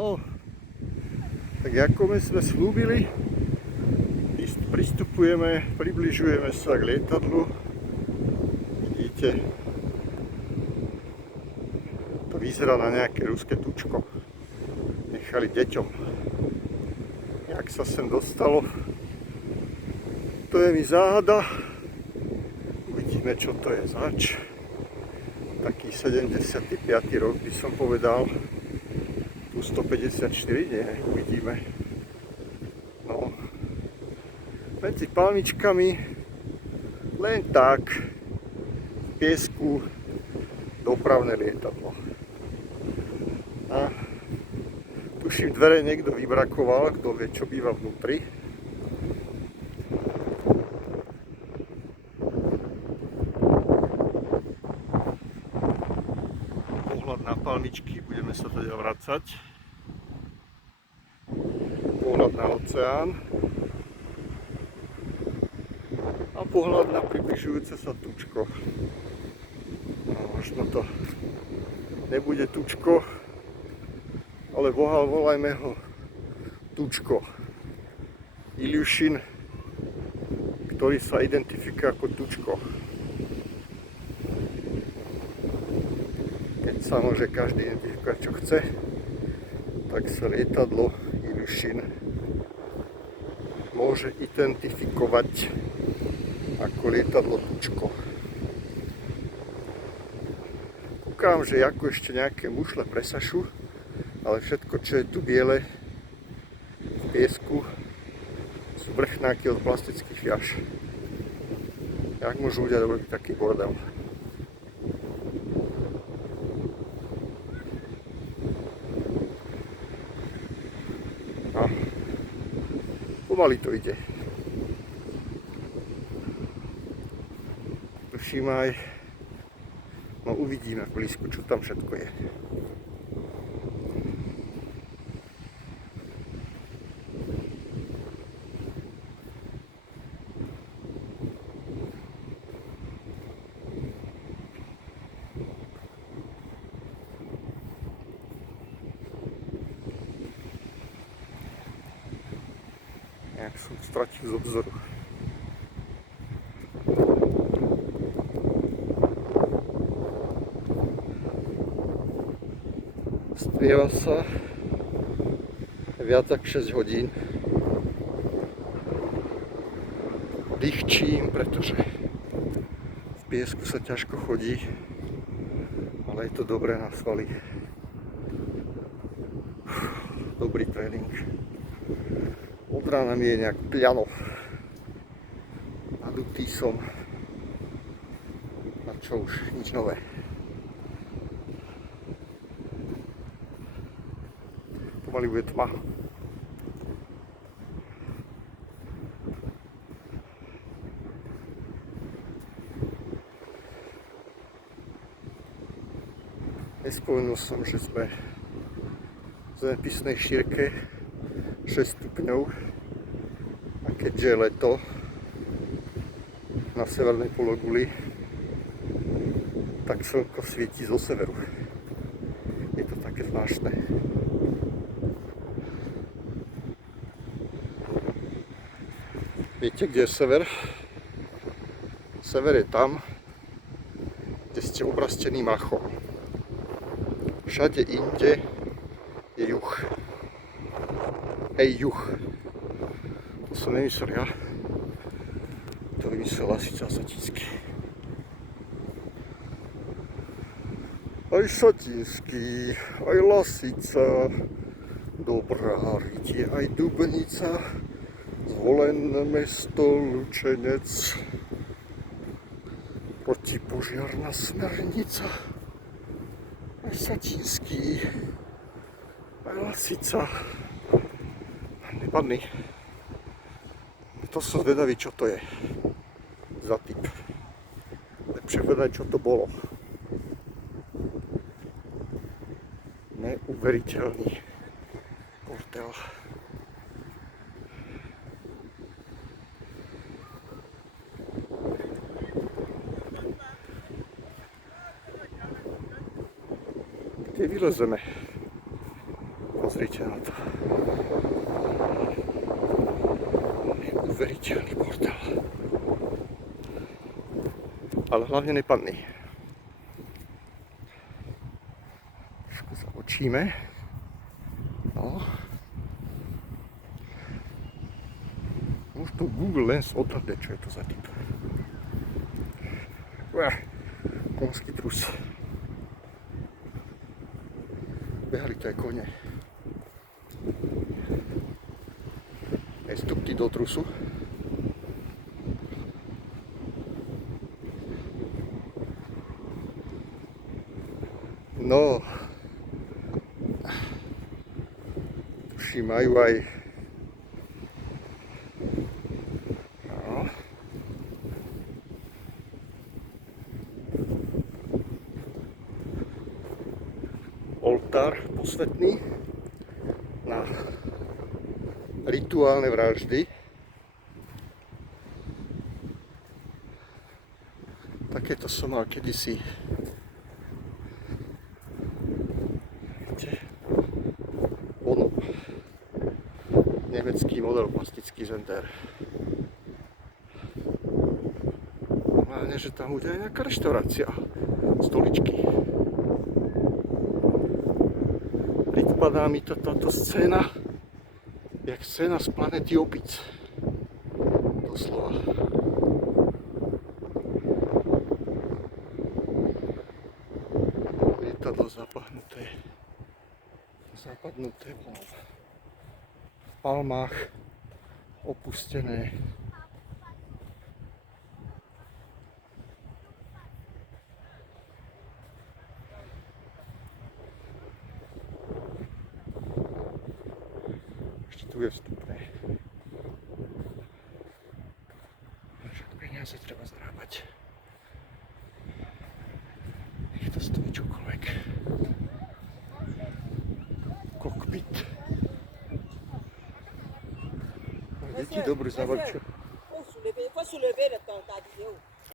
No, tak ako sme slúbili, približujeme sa k lietadlu. Vidíte, to vyzerá na nejaké ruské tučko. Nechali deťom. Jak sa sem dostalo, to je mi záhada. Uvidíme, čo to je zač. Taký 75. rok by som povedal. Tu 154, nie, uvidíme. No. Medzi palmičkami len tak v piesku dopravné lietadlo. A tuším, dvere niekto vybrakoval, kto vie, čo býva vnútri. Pohľad na palmičky, budeme sa teda vracať. Pohľad na oceán. A pohľad na približujúce sa tučko. No, možno to nebude tučko, ale volajme ho tučko. Ilyushin, ktorý sa identifikuje ako tučko. Keď sa môže každý identifikovať, čo chce, tak sa lietadlo Ilyushin môže identifikovať ako lietadlo tučko. Kúkam, že ako ešte nejaké mušle presašu, ale všetko, čo je tu biele v piesku, sú vrchnáky od plastických fľaš. Jak môžu ľudia robiť taký bordel? A pomaly to ide. Všímaj, no uvidíme v blízku, čo tam všetko je. Nejak som stratil z obzoru. Strieva sa viac ako 6 hodín. Dýchčím, pretože v piesku sa ťažko chodí, ale je to dobré na svaly. Dobrý tréning. Od rána mi je nejak pľano. Nadutý som. A čo už, nič nové. Pomaly bude tma. Nespomenul som, že sme v zemepisnej šírke 6 stupňov a keďže je leto na severnej pologuli, tak slnko svieti zo severu. Je to také zvláštne. Viete, kde je sever? Sever je tam, kde ste obrastení machom. Všade inde je juh. Hej, juh. To som nemyslel ja. To vymyslel Lasica Satinský. Aj Satinský, aj Lasica, Dobrá rytie, aj Dubnica, zvolené mesto Lučenec, protipožiarna smernica, aj Satinský, aj Lasica. Nepadný. To som zvedavý, čo to je za typ. Lepšie vedať, čo to bolo. Neuveriteľný bordel. Kde vylezeme? Pozrite na to. Neuveriteľný bordel. Ale hlavne nepadný. Trošku sa očíme. No. Už to Google Lens odhadne, čo je to za typ. Konský trus. Behali to aj kone. Aj stupky do trusu. No, tuši majú aj oltár posvetný na rituálne vraždy. Takéto som mal kedysi. Ono. Nemecký model plastický zender. Hlavne, že tam bude aj nejaká reštaurácia. Stoličky. Pripadá mi táto scéna jak scéna z Planety opic. Doslova. Lietadlo zapadnuté v palmách, opustené. Ešte tu je vstupné. Však peniaze treba zarábať. Nech to stojí čokoľvek. Kokpit. Deti dobrý zábavčo. Faut soulever le tentative.